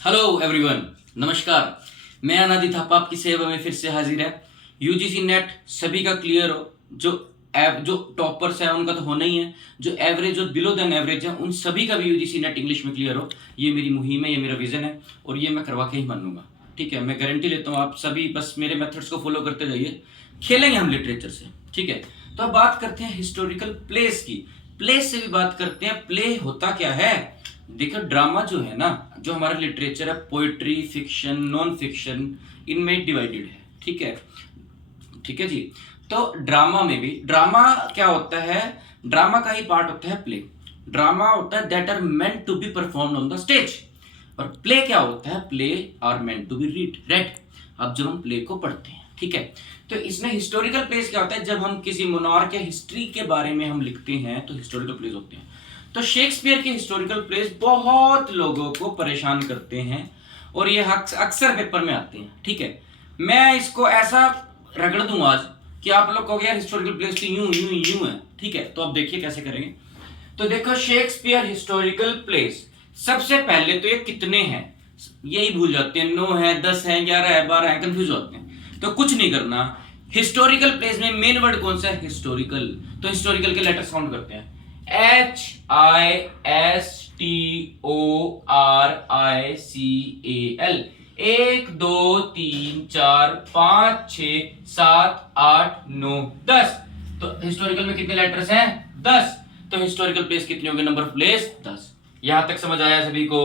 Hello everyone, नमस्कार। मैं अनादि थापा आपकी सेवा में फिर से हाजिर है। यूजीसी नेट सभी का क्लियर हो। जो टॉपर्स है उनका तो होना ही है, जो एवरेज और बिलो देन एवरेज है उन सभी का भी यूजीसी नेट इंग्लिश में क्लियर हो। ये मेरी मुहिम है, ये मेरा विजन है और ये मैं करवा के ही मानूंगा। ठीक है, मैं गारंटी लेता हूँ। आप सभी बस मेरे मेथड्स को फॉलो करते जाइए, खेलेंगे हम लिटरेचर से। ठीक है, तो अब बात करते हैं हिस्टोरिकल प्लेस की। प्लेस से भी बात करते हैं। प्ले होता क्या है? देखो, ड्रामा जो है ना, जो हमारा लिटरेचर है, पोइट्री, फिक्शन, नॉन फिक्शन, इनमें डिवाइडेड है। ठीक है, ठीक है जी। तो ड्रामा में भी, ड्रामा क्या होता है? ड्रामा का ही पार्ट होता है प्ले। ड्रामा होता है that are meant to be performed on the stage. और प्ले क्या होता है? Play are meant to be read. अब जब हम प्ले को पढ़ते हैं, ठीक है, तो इसमें हिस्टोरिकल प्लेस क्या होता है? जब हम किसी मोनार्क या हिस्ट्री के बारे में हम लिखते हैं तो हिस्टोरिकल प्लेस होते हैं। तो शेक्सपियर के हिस्टोरिकल प्लेस बहुत लोगों को परेशान करते हैं और ये अक्सर पेपर में आते हैं। ठीक है, मैं इसको ऐसा रगड़ दूंगा आज कि आप लोग कहोगे यार हिस्टोरिकल प्लेस तो यूं यूं यूं है। ठीक है, तो अब देखिए कैसे करेंगे। तो देखो, शेक्सपियर हिस्टोरिकल प्लेस, सबसे पहले तो ये कितने हैं यही भूल जाते हैं। 9 है, 10 है, 11 है, 12 है, कंफ्यूज होते हैं। तो कुछ नहीं करना। हिस्टोरिकल प्लेस में मेन वर्ड कौन सा है? हिस्टोरिकल। तो हिस्टोरिकल के लेटर्स काउंट करते हैं। HISTORICAL। 1 2 3 4 5 6 7 8 9 10। तो हिस्टोरिकल में कितने लेटर्स हैं? 10। तो हिस्टोरिकल प्लेस कितने होंगे? Number of place 10। यहां तक समझ आया सभी को?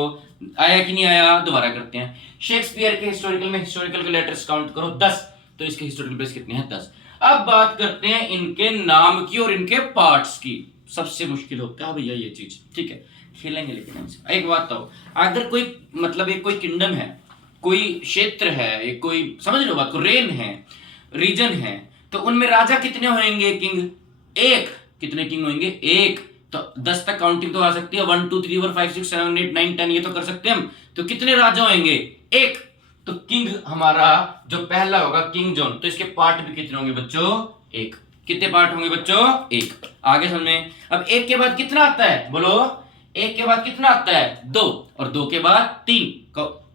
आया कि नहीं आया? दोबारा करते हैं। शेक्सपियर के हिस्टोरिकल में हिस्टोरिकल के लेटर्स काउंट करो 10। तो इसके हिस्टोरिकल प्लेस कितने हैं? 10। अब बात करते हैं इनके नाम की और इनके पार्ट्स की। सबसे मुश्किल होता है भैया ये चीज। ठीक है, खेलेंगे लेकिन हमसे। एक बात तो, अगर कोई मतलब एक कोई किंगडम है, कोई क्षेत्र है, एक कोई, समझ रहे हो बात को, रेन है, रीजन है, तो उनमें राजा कितने होंगे? किंग एक। कितने किंग होंगे? एक। तो 10 तक काउंटिंग तो आ सकती है। 1 2 3 4 5 6 7 8 9 10, ये तो कर सकते हैं हम। तो कितने राजा होंगे? एक। तो किंग हमारा जो पहला होगा किंग जॉन, तो इसके पार्ट भी कितने होंगे बच्चों? एक। कितने पार्ट होंगे बच्चों? एक। आगे समझे। अब एक के बाद कितना आता है? बोलो, एक के बाद कितना आता है? 2। और 2 के बाद 3।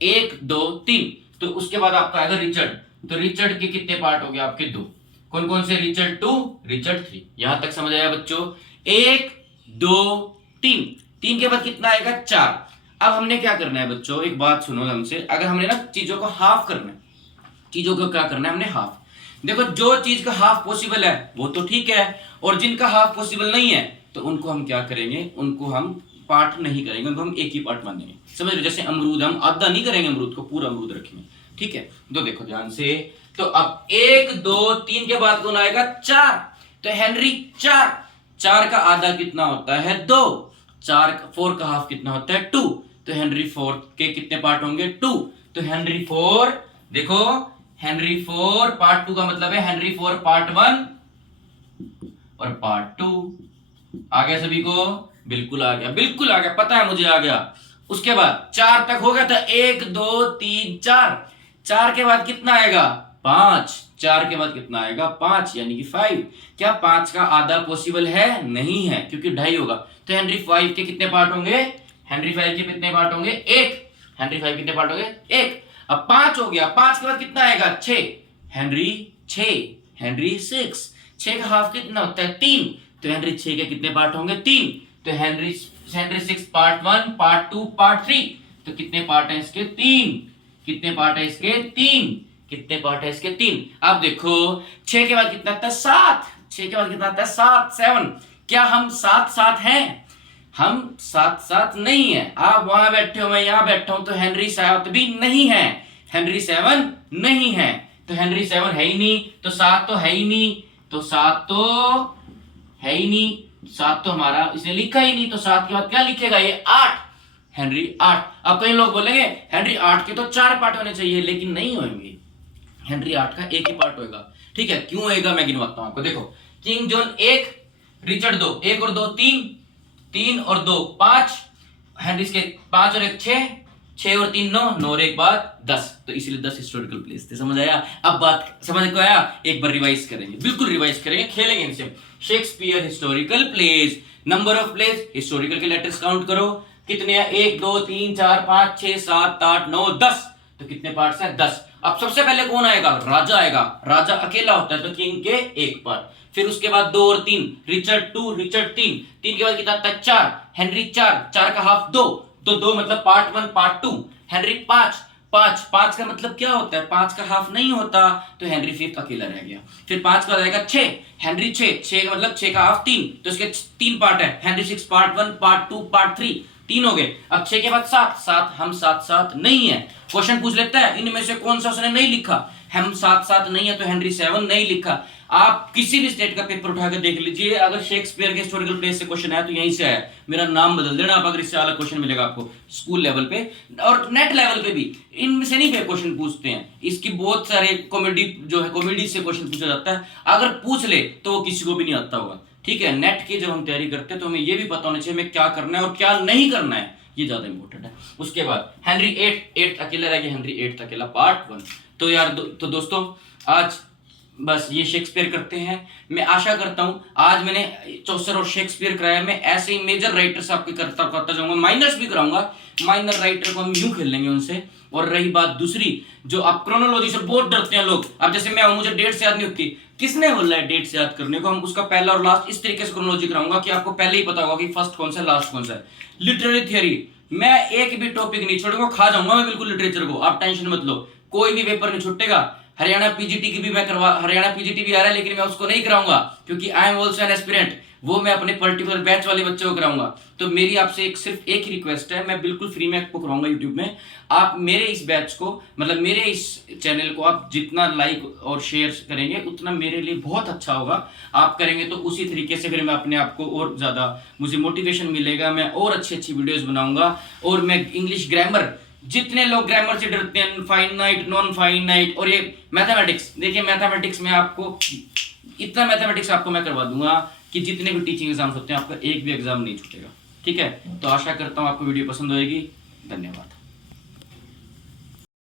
1 2 3। तो उसके बाद आपका आएगा रिचर्ड। तो रिचर्ड के कितने पार्ट हो गए आपके? 2। कौन कौन से? Richard 2, Richard 3। यहां तक समझ आया बच्चों? 1 2 3। 3 के बाद कितना आएगा? 4। अब हमने क्या करना है बच्चों? एक बात सुनो हमसे। अगर हमने ना चीजों को हाफ करना है, चीजों को क्या करना है हमने? हाफ। देखो, जो चीज का हाफ पॉसिबल है वो तो ठीक है, और जिनका हाफ पॉसिबल नहीं है तो उनको हम क्या करेंगे? उनको हम पार्ट नहीं करेंगे, उनको हम एक ही पार्ट मानेंगे। समझ रहे? जैसे अमरूद, हम आधा नहीं करेंगे अमरूद को, पूरा अमरूद रखेंगे। ठीक है, तो देखो ध्यान से। तो अब 1 2 3 के बाद कौन आएगा? 4। तो हेनरी 4। 4 का आधा कितना होता है? 2। 4 का हाफ कितना होता है? 2। तो हेनरी 4 के कितने पार्ट होंगे? 2। तो हेनरी 4, देखो, हेनरी 4 पार्ट 2 का मतलब है हेनरी 4 पार्ट 1 और पार्ट 2। आ गया सभी को? बिल्कुल आ गया, बिल्कुल आ गया, पता है मुझे आ गया। उसके बाद 4 तक हो गया था। 1 2 3 4। 4 के बाद कितना आएगा? 5। 4 के बाद कितना आएगा? 5, यानी कि 5। क्या 5 का आधा पॉसिबल है? नहीं है, क्योंकि 2.5 होगा। तो हेनरी 5 के कितने पार्ट होंगे? हेनरी 5 के कितने पार्ट होंगे? 1। हेनरी 5 कितने पार्ट होंगे? 1। अब 5 हो गया। 5 के बाद कितना आएगा? 6। हेनरी 6। हेनरी 6। 6 का हाफ कितना होता है? 3। तो हेनरी 6 के कितने पार्ट होंगे? 3। तो हेनरी 6 पार्ट 1 पार्ट 2 पार्ट 3। तो कितने पार्ट है इसके? 3। कितने पार्ट है इसके? 3। कितने पार्ट है इसके? 3। अब देखो, 6 के बाद कितना आता है? 7। 6 के बाद कितना आता है? 7 7। क्या हम 7 7 हैं? हम 7 7 नहीं है। आप वहां बैठे हो, मैं यहां बैठा हूं, तो हेनरी 7 भी नहीं है, हेनरी 7 नहीं है। तो हेनरी 7 है ही नहीं, तो 7 तो है ही नहीं, तो 7 तो है ही नहीं, 7 तो हमारा इसने लिखा ही नहीं। तो 7 के बाद क्या लिखेगा ये? 8। हेनरी 8। अब कई लोग बोलेंगे हेनरी 8 के तो 4 पार्ट होने चाहिए, लेकिन नहीं होंगे। हेनरी 8 का एक ही पार्ट होगा। ठीक है, क्यों होगा मैं गिनवाता हूं आपको। देखो, किंग जॉन 1, रिचर्ड 2, 1 और 2 3, 3 और 2 5, हेनरी के 5 और 1 6, 6 और 3 9, 9 और 1 बाद 10। तो इसीलिए 10 हिस्टोरिकल प्लेस थे। समझ आया? अब बात समझ को आया? एक बार रिवाइज करेंगे, बिल्कुल रिवाइज करेंगे, खेलेंगे इनसे। Shakespeare historical place, number of place, historical के लेटर्स काउंट करो। कितने हैं? 1 2 3 4 5 6 7 8 9 10। तो कितने पार्ट्स हैं? 10। अब सबसे पहले कौन आएगा? राजा आएगा। राजा अकेला होता है तो किंग के एक पार्ट। फिर उसके बाद 2 और 3, रिचर्ड 2, रिचर्ड 3, 3 के बाद कितना आता है? 4, हेनरी 4, 4 का हाफ 2, तो 2 मतलब पार्ट 1 पार्ट 2, हेनरी 5, 5, 5 का मतलब क्या होता है? 5 का हाफ नहीं होता, तो हेनरी 5 अकेला रह गया। फिर 5 का जाएगा 6, हेनरी 6, 6 का मतलब 6 का हाफ 3, तो इसके 3 पार्ट है, हेनरी 6 पार्ट 1 पार्ट 2 पार्ट 3, 3 हो गए। अब 6 के बाद 7, 7 हम 7 7 नहीं है। क्वेश्चन पूछ लेता है इनमें से कौन सा उसने नहीं लिखा, हम 7 7 नहीं है तो हेनरी 7 नहीं लिखा। आप किसी भी स्टेट का पेपर उठा के देख लीजिए, अगर शेक्सपियर के हिस्टोरिकल प्लेस से क्वेश्चन आया तो यहीं से आया। मेरा नाम बदल देना आप, अगर इससे अलग क्वेश्चन मिलेगा आपको स्कूल लेवल पे और नेट लेवल पे भी, इनमें से नहीं क्वेश्चन पूछते हैं। इसकी बहुत सारे कॉमेडी जो है, कॉमेडी से क्वेश्चन पूछा जाता है, अगर पूछ ले तो वो किसी को भी नहीं आता होगा। ठीक है, नेट की जब हम तैयारी करते हैं तो हमें ये भी पता होना चाहिए हमें क्या करना है और क्या नहीं करना है, ये ज्यादा इंपॉर्टेंट है। उसके बाद हेनरी 8 अकेला रह गया, हेनरी 8 अकेला पार्ट 1। तो यार तो दोस्तों आज बस ये शेक्सपियर करते हैं। मैं आशा करता हूं आज मैंने चौसर और शेक्सपियर कराया, मैं ऐसे ही मेजर राइटर्स आपके करता जाऊंगा, माइनर्स भी कराऊंगा। माइनर राइटर को हम यूं खेल लेंगे उनसे। और रही बात दूसरी, जो आप क्रोनोलॉजी से बहुत डरते हैं लोग, अब जैसे मैं हूं, मुझे डेट से याद नहीं होती, किसने बोला है डेट से याद करने को? हम उसका पहला और लास्ट इस तरीके से क्रोनोलॉजी कराऊंगा कि आपको पहले ही पता होगा कि फर्स्ट कौन सा लास्ट कौन सा है। लिटरेरी थियरी मैं एक भी टॉपिक नहीं छोड़ूंगा, खा जाऊंगा मैं बिल्कुल लिटरेचर को, आप टेंशन मत लो, कोई भी पेपर नहीं छूटेगा। हरियाणा पीजीटी की भी मैं हरियाणा पीजीटी भी आ रहा है, लेकिन मैं उसको नहीं कराऊंगा क्योंकि I am also an aspirant, वो मैं अपने पर्टिकुलर बैच वाले बच्चों को कराऊंगा। तो मेरी आपसे सिर्फ एक ही रिक्वेस्ट है, मैं बिल्कुल फ्री में आपको कराऊंगा यूट्यूब में। आप मेरे इस बैच को, मतलब मेरे इस चैनल को आप जितना लाइक और शेयर करेंगे उतना मेरे लिए बहुत अच्छा होगा। आप करेंगे तो उसी तरीके से फिर मैं अपने आप को और ज्यादा, मुझे मोटिवेशन मिलेगा, मैं और अच्छी अच्छी वीडियोज बनाऊंगा। और मैं इंग्लिश ग्रामर, जितने लोग ग्रामर से डरते हैं, फाइनाइट नॉन फाइनाइट और ये मैथमेटिक्स, देखिए मैथमेटिक्स में आपको इतना मैथमेटिक्स आपको मैं करवा दूंगा कि जितने भी टीचिंग एग्जाम्स होते हैं आपका एक भी एग्जाम नहीं छूटेगा। ठीक है, तो आशा करता हूँ आपको वीडियो पसंद होगी। धन्यवाद।